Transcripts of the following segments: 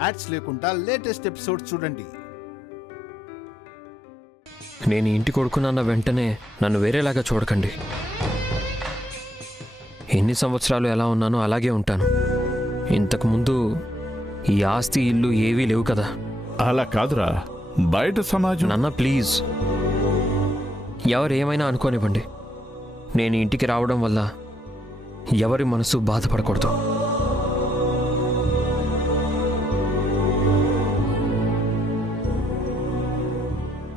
Ads లేకుండా latest episode చూడండి. నేను ఇంటి కొడుకునన్న వెంటనే నన్ను వేరేలాగా చూడకండి. ఎన్ని సంవత్సరాలు ఎలా ఉన్నానో అలాగే ఉంటాను. ఇంతకుముందు ఈ ఆస్తి ఇల్లు ఏవీ లేవు కదా. అలా కాదురా, బయట సమాజం. నాన్న ప్లీజ్, ఎవరేమైనా అనుకోనివ్వండి. నేను ఇంటికి రావడం వల్ల ఎవరి మనసు బాధపడకూడదు.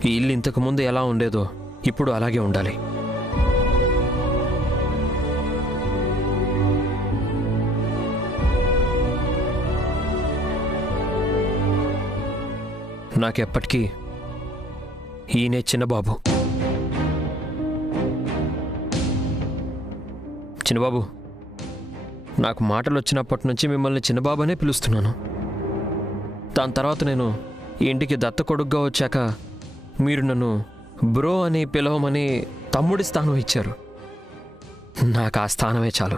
ఈ ఇల్లు ఇంతకుముందు ఎలా ఉండేదో ఇప్పుడు అలాగే ఉండాలి. నాకెప్పటికీ ఈయనే చిన్నబాబు. చిన్నబాబు, నాకు మాటలు వచ్చినప్పటి నుంచి మిమ్మల్ని చిన్నబాబు అనే పిలుస్తున్నాను. దాని తర్వాత నేను ఈ ఇంటికి దత్త కొడుగ్గా వచ్చాక మీరు నన్ను బ్రో అని పిలవమని తమ్ముడి స్థానం ఇచ్చారు. నాకు ఆ స్థానమే చాలు.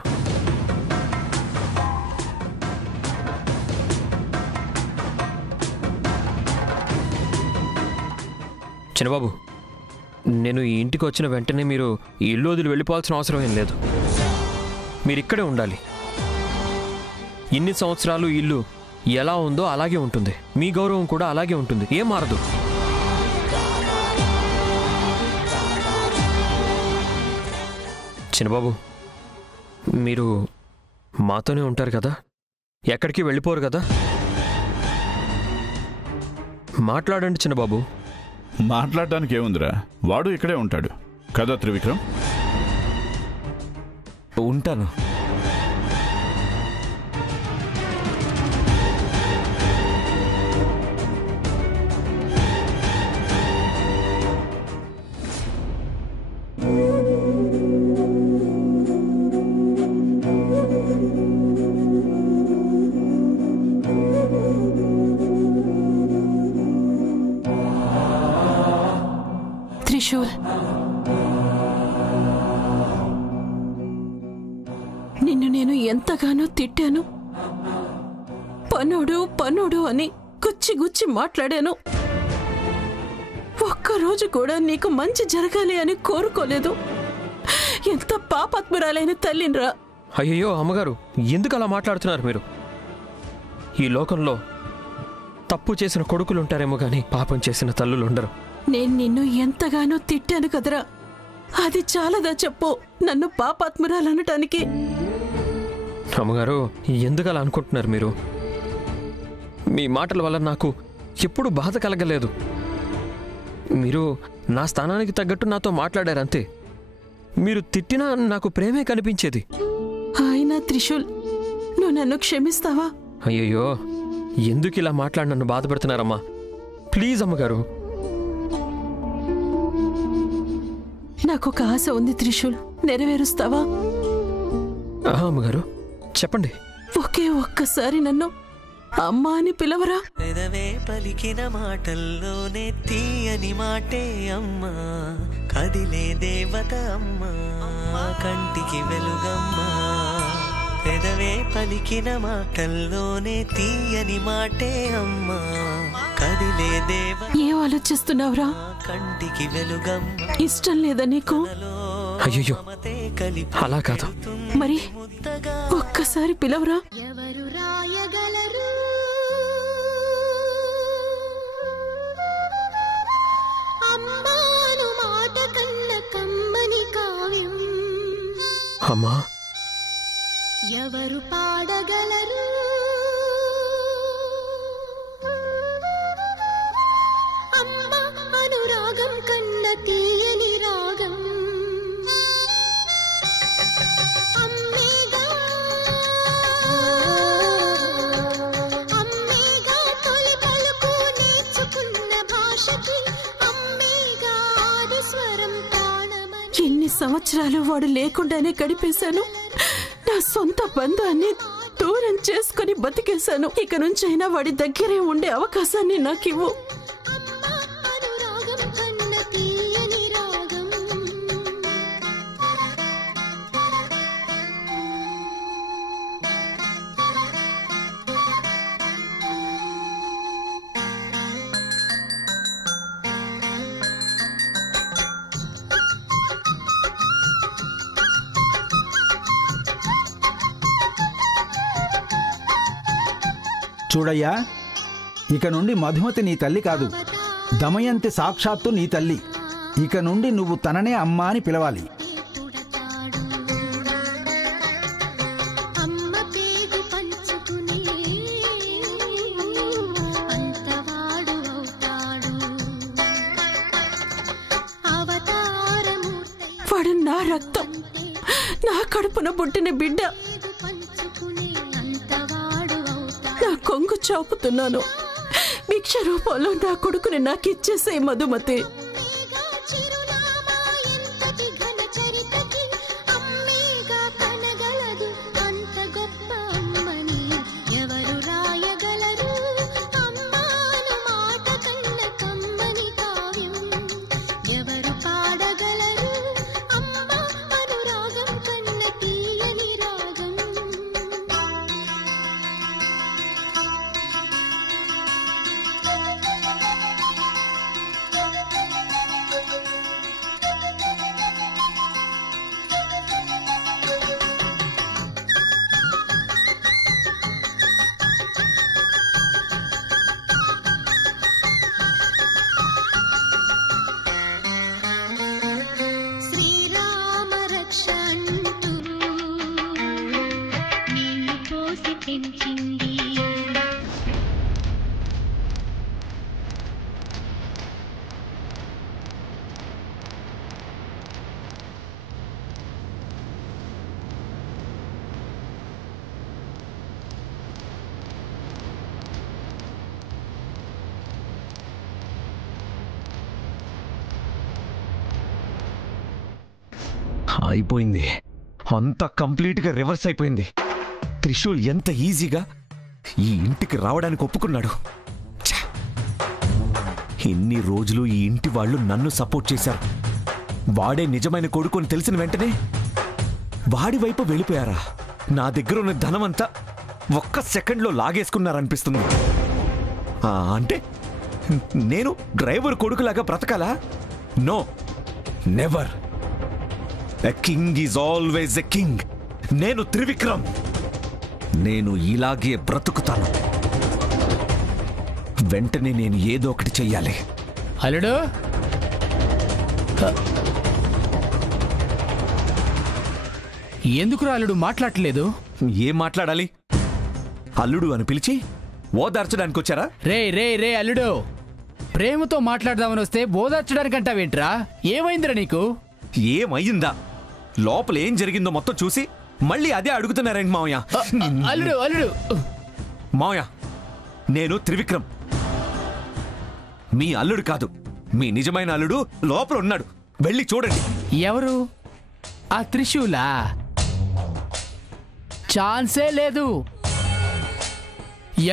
చిన్నబాబు, నేను ఈ ఇంటికి వచ్చిన వెంటనే మీరు ఈ ఇల్లు వదిలి వెళ్ళిపోవాల్సిన అవసరం ఏం లేదు. మీరు ఇక్కడే ఉండాలి. ఇన్ని సంవత్సరాలు ఇల్లు ఎలా ఉందో అలాగే ఉంటుంది. మీ గౌరవం కూడా అలాగే ఉంటుంది, ఏం మారదు. చిన్నబాబు, మీరు మాతోనే ఉంటారు కదా, ఎక్కడికి వెళ్ళిపోరు కదా. మాట్లాడండి చిన్నబాబు. మాట్లాడడానికి ఏముందిరా, వాడు ఇక్కడే ఉంటాడు కదా త్రివిక్రమ్. ఉంటాను. త్రిశూల్, నిన్ను నేను ఎంతగానో తిట్టాను. పనుడు పనుడు అని గుచ్చి గుచ్చి మాట్లాడాను. ఒక్కరోజు కూడా నీకు మంచి జరగాలి అని కోరుకోలేదు. ఎంత పాపాత్మురాలైన తల్లినిరా. అయ్యయ్యో అమ్మగారు, ఎందుకు అలా మాట్లాడుతున్నారు మీరు? ఈ లోకంలో తప్పు చేసిన కొడుకులు ఉంటారేమో కానీ పాపం చేసిన తల్లులు ఉండరు. నేను నిన్ను ఎంతగానో తిట్టాను కదరా, అది చాలదా చెప్పు నన్ను పాపాత్మురాలనటానికి? అమ్మగారు, ఎందుకు అలా అనుకుంటున్నారు మీరు? మీ మాటల వల్ల నాకు ఎప్పుడు బాధ కలగలేదు. మీరు నా స్థానానికి తగ్గట్టు నాతో మాట్లాడారంతే. మీరు తిట్టినా నాకు ప్రేమే కనిపించేది. అయినా త్రిశూల్, నువ్వు నన్ను క్షమిస్తావా? అయ్యయ్యో, ఎందుకు ఇలా మాట్లాడి నన్ను బాధపడుతున్నారమ్మా? ప్లీజ్ అమ్మగారు. నాకొక ఆశ ఉంది త్రిశూల్, నెరవేరుస్తావా? అమ్మగారు చెప్పండి. ఒకే ఒక్కసారి నన్ను అమ్మా అని పిలవరా? పెదవే పలికిన మాటల్లోనే తీయని మాటే అమ్మా, కదిలే దేవత అమ్మా, కంటికి వెలుగమ్మా. పెదవే పలికిన మాటల్లోనే తీయని మాటే అమ్మా, కదిలే దేవత. ఏం ఆలోచిస్తున్నావురా? కంటికి వెలుగమ్మా. ఇష్టం లేదా నీకు? అయ్యో అలా కాదు. మరి ఒక్కసారి పిలవరా? ఎవరు రాయగలరు అమ్మాను మాట కన్న కమ్మని కావ్యం? అమ్మా, ఎవరు పాడగలరు అమ్మ అనురాగం కన్న తీయని రాగం? అమ్మేగా అమ్మేగా తొలి పలుకు నేర్చుకున్న భాషకి, అమ్మేగా ఆది స్వరం తాళమని. ఎన్ని సంవత్సరాలు వాడు లేకుండానే గడిపేశాను. నా సొంత బంధాన్ని దూరం చేసుకుని బతికేశాను. ఇక నుంచైనా వాడి దగ్గరే ఉండే అవకాశాన్ని నాకివ్వు. అనురాగం కన్న తీయని రాగం. చూడయ్యా, ఇక నుండి మధుమతి నీ తల్లి కాదు, దమయంతి సాక్షాత్తు నీ తల్లి. ఇక నుండి నువ్వు తననే అమ్మా అని పిలవాలి. అమ్మ పేగు పంచుకుని అంతవాడు అవుతాడు. అవతారమూర్తి వాడు నా రక్తం, నా కడుపున పుట్టిన బిడ్డ. పంచుకుని అంతవాడు అవుతాడు. నా కొంగు చాపుతున్నాను. భిక్ష రూపంలో నా కొడుకుని నాకు ఇచ్చేసే మధుమతి. అమ్మేగా చిరునామా ఎంతటి ఘన చరితకి, అమ్మేగా కనగలదు అంత గొప్ప అమ్మని ఎవరు రాయగలరు. అమ్మాను మాట కన్న కమ్మని కావ్యం ఎవరు పాడగలరు. అమ్మ అనురాగం కన్న తీయని రాగం. శ్రీరామ రక్ష అంటూ నిన్ను పోసి పెంచింది. అయిపోయింది, అంతా కంప్లీట్గా రివర్స్ అయిపోయింది. త్రిశూల్ ఎంత ఈజీగా ఈ ఇంటికి రావడానికి ఒప్పుకున్నాడు. ఛ! ఇన్ని రోజులు ఈ ఇంటి వాళ్ళు నన్ను సపోర్ట్ చేశారు. వాడే నిజమైన కొడుకు అని తెలిసిన వెంటనే వాడి వైపు వెళ్ళిపోయారా? నా దగ్గర ఉన్న ధనమంతా ఒక్క సెకండ్లో లాగేసుకున్నారనిపిస్తుంది. అంటే నేను డ్రైవర్ కొడుకులాగా బ్రతకాలా? No, never. A king is always a king. నేను త్రివిక్రమ్, నేను ఇలాగే బ్రతుకుతాను. వెంటనే నేను ఏదో ఒకటి చెయ్యాలి. అల్లుడు, ఎందుకు అల్లుడు మాట్లాడలేదు? ఏం మాట్లాడాలి? అల్లుడు అని పిలిచి ఓదార్చడానికి వచ్చారా? రే రే రే అల్లుడు, ప్రేమతో మాట్లాడదామని వస్తే ఓదార్చడానికి అంటావేంట్రా? ఏమైందిరా నీకు? ఏమయ్యిందా? లోపల ఏం జరిగిందో మొత్తం చూసి మళ్ళీ అదే అడుగుతున్నారేంటి మావయ్య? అల్లుడు అల్లుడు మావయ్య, నేను త్రివిక్రమ్, మీ అల్లుడు కాదు. మీ నిజమైన అల్లుడు లోపల ఉన్నాడు, వెళ్ళి చూడండి. ఎవరు? ఆ త్రిశూలా? ఛాన్సే లేదు.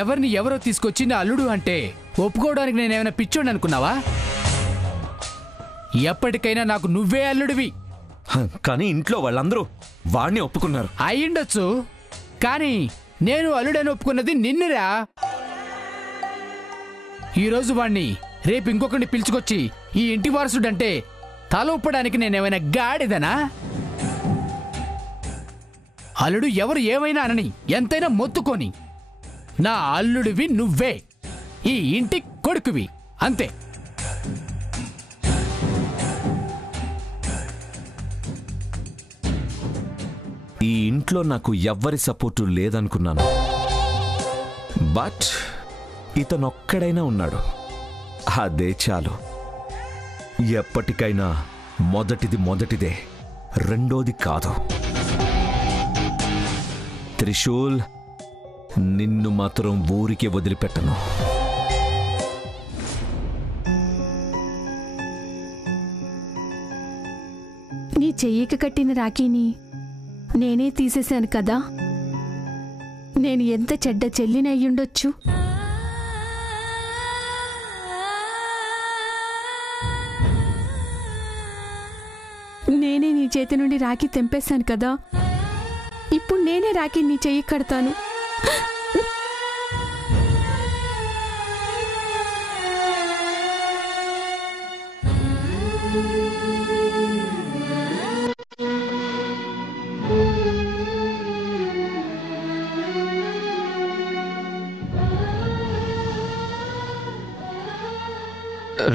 ఎవరిని ఎవరో తీసుకొచ్చి నా అల్లుడు అంటే ఒప్పుకోవడానికి నేనేమైనా పిచ్చోండి అనుకున్నావా? ఎప్పటికైనా నాకు నువ్వే అల్లుడివి. కానీ ఇంట్లో వాళ్ళందరూ వాడిని ఒప్పుకున్నారు. అయ్యుండొచ్చు, కానీ నేను అల్లుడని ఒప్పుకున్నది నిన్నురా. ఈరోజు వాణ్ణి రేపు ఇంకొకరిని పిలుచుకొచ్చి ఈ ఇంటి వారసుడంటే తల ఊపడానికి నేనేమైనా గాడిదనా? అల్లుడు ఎవరు ఏమైనా అనని, ఎంతైనా మొత్తుకొని నా అల్లుడివి నువ్వే, ఈ ఇంటి కొడుకువి, అంతే. ఈ ఇంట్లో నాకు ఎవ్వరి సపోర్టు లేదనుకున్నాను. బట్ ఇతనొక్కడైనా ఉన్నాడు, అదే చాలు. ఎప్పటికైనా మొదటిది మొదటిదే, రెండోది కాదు. త్రిశూల్, నిన్ను మాత్రం ఊరికే వదిలిపెట్టను. నీ చెయ్యికి కట్టిన రాఖీని నేనే తీసేశాను కదా. నేను ఎంత చెడ్డ చెల్లినయ్యుండొచ్చు. నేనే నీ చేతి నుండి రాఖీ తెంపేశాను కదా. ఇప్పుడు నేనే రాఖీ నీ చెయ్యి కడతాను.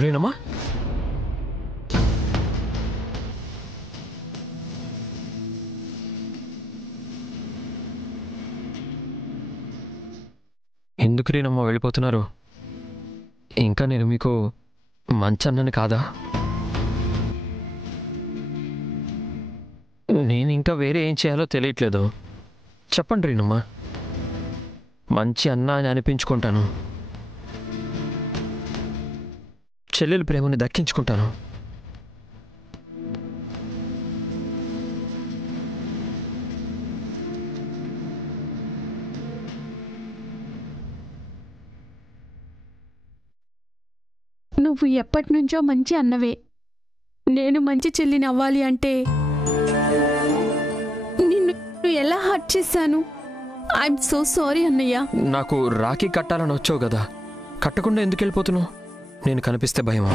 రీనమ్మా, ఎందుకు రీనమ్మా వెళ్ళిపోతున్నారు? ఇంకా నేను మీకు మంచి అన్నని కాదా? నేను ఇంకా వేరే ఏం చేయాలో తెలియట్లేదు. చెప్పండి రీనమ్మా, మంచి అన్న అని అనిపించుకుంటాను, చెల్లెల ప్రేమని దక్కించుకుంటాను. నువ్వు ఎప్పటి నుంచో మంచి అన్నవే. నేను మంచి చెల్లిని అవ్వాలి అంటే నిన్ను ఎలా హర్ట్ చేశాను? ఐఎమ్ సో సారీ అన్నయ్య. నాకు రాఖీ కట్టాలని వచ్చావు కదా, కట్టకుండా ఎందుకు వెళ్ళిపోతున్నావు? నేను కనిపిస్తే భయమా?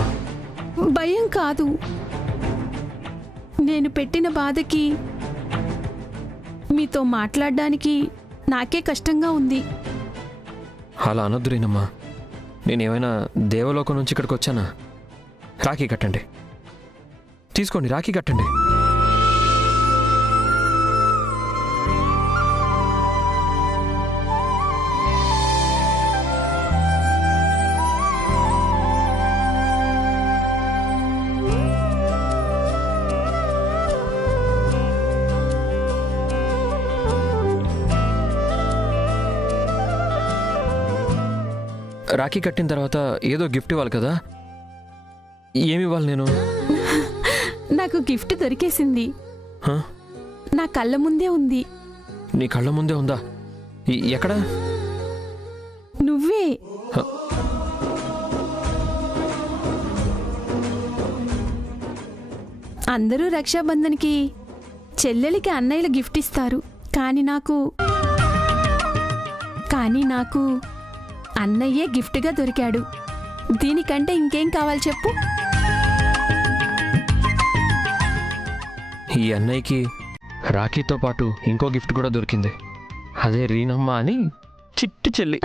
భయం కాదు, నేను పెట్టిన బాధకి మీతో మాట్లాడడానికి నాకే కష్టంగా ఉంది. అలా అనొద్దు రీనమ్మా, నేనేమైనా దేవలోకం నుంచి ఇక్కడికి వచ్చానా? రాఖీ కట్టండి, తీసుకోండి, రాఖీ కట్టండి. రాఖీ కట్టిన తర్వాత ఏదో గిఫ్ట్ ఇవ్వాలి కదా, ఏమి ఇవ్వాలి నేను? నాకు గిఫ్ట్ దొరికేసింది, నా కళ్ళ ముందే ఉంది. నీ కళ్ళ ముందే ఉందా? ఎక్కడ? నువ్వే. అందరూ రక్షాబంధన్కి చెల్లెలికి అన్నయ్యలు గిఫ్ట్ ఇస్తారు, కానీ నాకు అన్నయ్యే గిఫ్ట్గా దొరికాడు. దీనికంటే ఇంకేం కావాలి చెప్పు? ఈ అన్నయ్యకి రాఖీతో పాటు ఇంకో గిఫ్ట్ కూడా దొరికింది, అదే రీనమ్మ అని చిట్టి చెల్లి.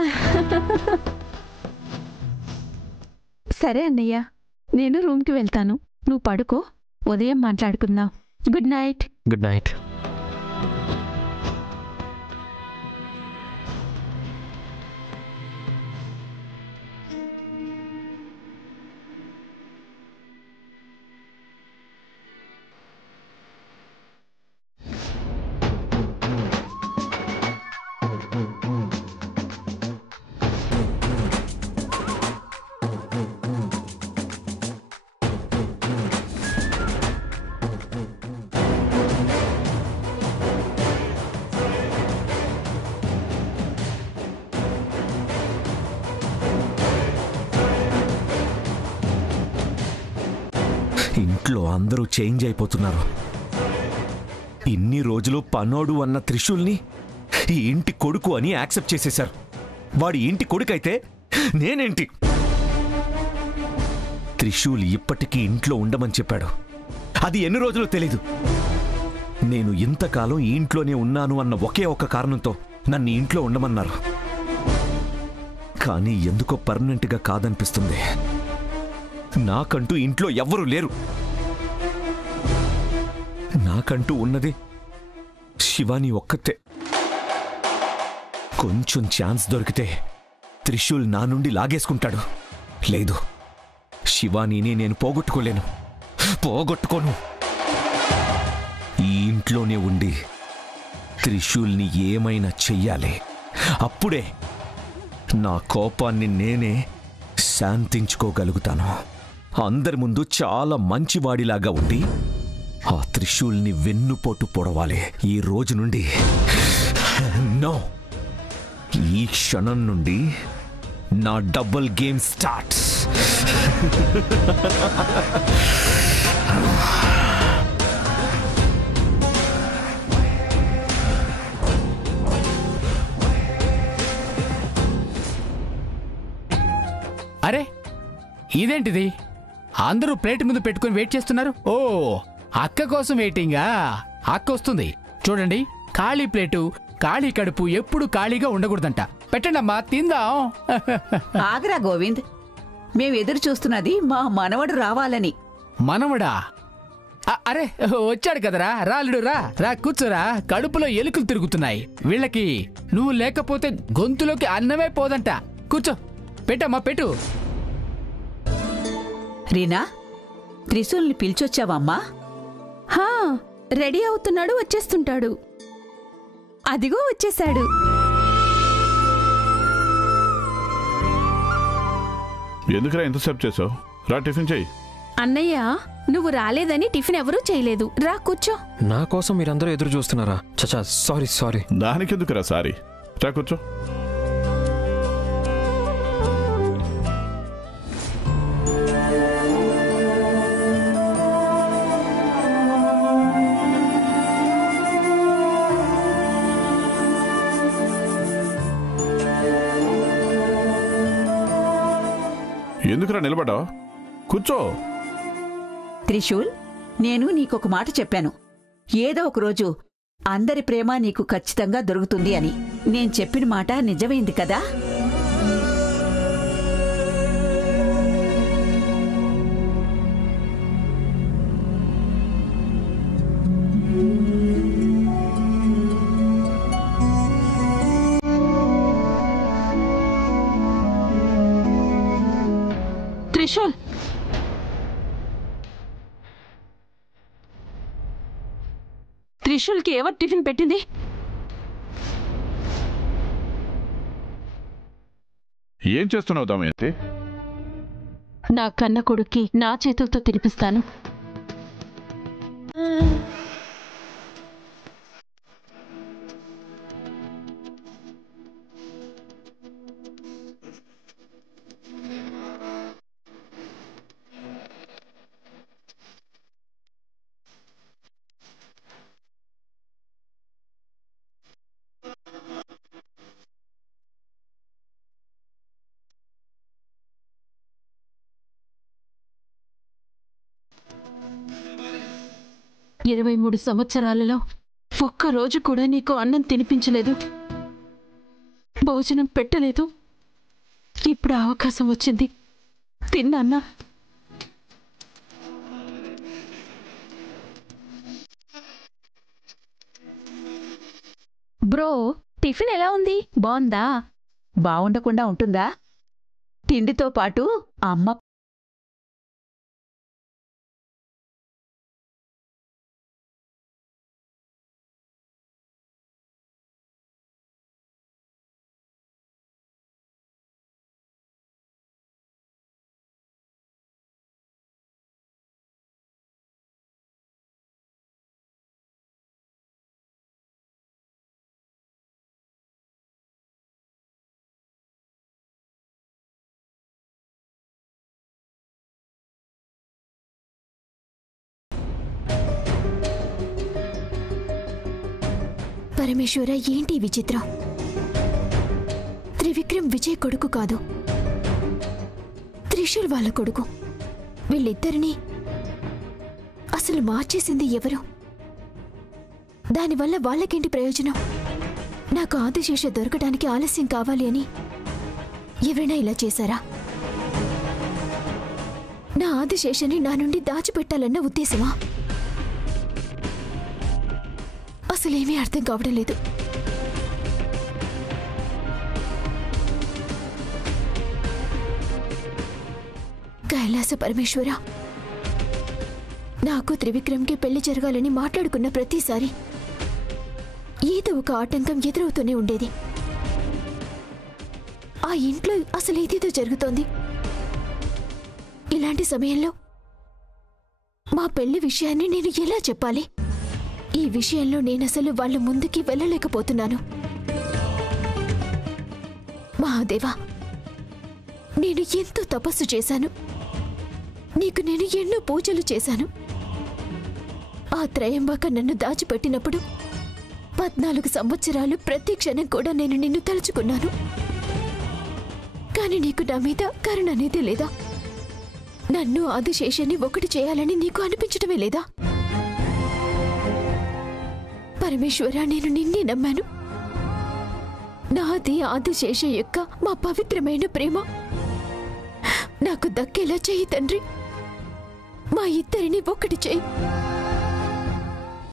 సరే అన్నయ్య, నేను రూమ్కి వెళ్తాను, నువ్వు పడుకో, ఉదయం మాట్లాడుకుందాం. Good night. Good night. ఇంట్లో అందరూ చేంజ్ అయిపోతున్నారు. ఇన్ని రోజులు పనోడు అన్న త్రిశూల్ని ఈ ఇంటి కొడుకు అని యాక్సెప్ట్ చేసేశారు. వాడి ఇంటి కొడుకైతే నేనేంటి? త్రిశూల్ ఇప్పటికీ ఇంట్లో ఉండమని చెప్పాడు. అది ఎన్ని రోజులు తెలీదు. నేను ఇంతకాలం ఈ ఇంట్లోనే ఉన్నాను అన్న ఒకే ఒక్క కారణంతో నన్ను ఇంట్లో ఉండమన్నారు. కానీ ఎందుకో పర్మనెంట్గా కాదనిపిస్తుంది. నాకంటూ ఇంట్లో ఎవ్వరూ లేరు. నాకంటూ ఉన్నది శివాని ఒక్కతే. కొంచెం ఛాన్స్ దొరికితే త్రిశూల్ నా నుండి లాగేసుకుంటాడు. లేదు, శివానీని నేను పోగొట్టుకోను. ఈ ఇంట్లోనే ఉండి త్రిశూల్ని ఏమైనా చెయ్యాలి. అప్పుడే నా కోపాన్ని నేనే శాంతించుకోగలుగుతాను. అందరి ముందు చాలా మంచివాడిలాగా ఉండి ఆ త్రిశూల్ని వెన్నుపోటు పొడవాలి. ఈ రోజు నుండి నో, ఈ క్షణం నుండి నా డబుల్ గేమ్ స్టార్ట్. అరే, ఇదేంటిది? అందరూ ప్లేట్ ముందు పెట్టుకుని వెయిట్ చేస్తున్నారు. ఓ, అక్క కోసం వెయిటింగా? అక్క వస్తుంది. చూడండి, ఖాళీ ప్లేటు, ఖాళీ కడుపు ఎప్పుడు ఖాళీగా ఉండకూడదంట. పెట్టండి అమ్మా, తిందాం. ఆగరా గోవింద్, మేం ఎదురు చూస్తున్నది మా మనవడు రావాలని. మనవడా? అరే వచ్చాడు కదరా, రాలుడు రా రా కూర్చోరా. కడుపులో ఎలుకలు తిరుగుతున్నాయి వీళ్ళకి. నువ్వు లేకపోతే గొంతులోకి అన్నమే పోదంట. కూర్చో, పెట్టమ్మా పెట్టు. రీనా, త్రిశూల్ని పిలిచొచ్చావమ్మా? హా, రెడీ అవుతున్నాడు, వచ్చేస్తుంటాడు. అదిగో వచ్చేశాడు. ఎందుకురా ఎంతసేపు చేసావు? రా టిఫిన్ చెయ్యి. అన్నయ్య, నువ్వు రాలేదని టిఫిన్ ఎవరూ చేయలేదు. రా కూర్చో. నా కోసం మీరందరూ ఎదురు చూస్తున్నారా? చచా, సారీ సారీ. దానికెందుకురా సారీ? రా కూర్చో. ఎందుకురా నిలబడ్డావు? కూర్చో. త్రిశూల్, నేను నీకొక మాట చెప్పాను. ఏదో ఒక రోజు అందరి ప్రేమ నీకు ఖచ్చితంగా దొరుకుతుంది అని. నేను చెప్పిన మాట నిజమైంది కదా? త్రిశూల్, త్రిశూల్కి ఎవరు టిఫిన్ పెట్టింది? ఏం చేస్తున్నావు దమయంతి? నా కన్న కొడుక్కి నా చేతులతో తినిపిస్తాను. ఇరవై 23 సంవత్సరాలలో ఒక్కరోజు కూడా నీకు అన్నం తినిపించలేదు, భోజనం పెట్టలేదు. ఇప్పుడు అవకాశం వచ్చింది, తిన్నా. బ్రో, టిఫిన్ ఎలా ఉంది? బాగుందా? బాగుండకుండా ఉంటుందా? తిండితో పాటు అమ్మ పరమేశ్వర, ఏంటి విచిత్రం? త్రివిక్రమ్ విజయ్ కొడుకు కాదు, త్రిశూల్ వాళ్ళ కొడుకు. వీళ్ళిద్దరినీ అసలు మార్చేసింది ఎవరు? దానివల్ల వాళ్ళకేంటి ప్రయోజనం? నాకు ఆదిశేష దొరకడానికి ఆలస్యం కావాలి అని ఎవరైనా ఇలా చేశారా? నా ఆదిశేషని నా నుండి దాచిపెట్టాలన్న ఉద్దేశమా? అసలేమీ అర్థం కావడం లేదు. కైలాస పరమేశ్వర, నాకు త్రివిక్రమ్కి పెళ్లి జరగాలని మాట్లాడుకున్న ప్రతిసారి ఏదో ఒక ఆటంకం ఎదురవుతూనే ఉండేది. ఆ ఇంట్లో అసలు ఏదేదో జరుగుతోంది. ఇలాంటి సమయంలో మా పెళ్లి విషయాన్ని నేను ఎలా చెప్పాలి? ఈ విషయంలో నేనసలు వాళ్ళ ముందుకి వెళ్ళలేకపోతున్నాను. మహాదేవా, నేను ఎంతో తపస్సు చేశాను, నీకు నేను ఎన్నో పూజలు చేశాను. ఆ త్రయంబక నన్ను దాచిపెట్టినప్పుడు 14 సంవత్సరాలు ప్రతి క్షణం కూడా నేను నిన్ను తలుచుకున్నాను. కానీ నీకు నా మీద కరుణ అనేది లేదా? నన్ను ఆదిశేషాన్ని ఒకటి చేయాలని నీకు అనిపించటమే లేదా? పరమేశ్వర, నేను నిన్నే నమ్మాను. నాది ఆదిశేష యొక్క మా పవిత్రమైన ప్రేమ నాకు దక్కేలా చెయ్యి తండ్రి. మా ఇద్దరిని ఒక్కటి చెయ్యి.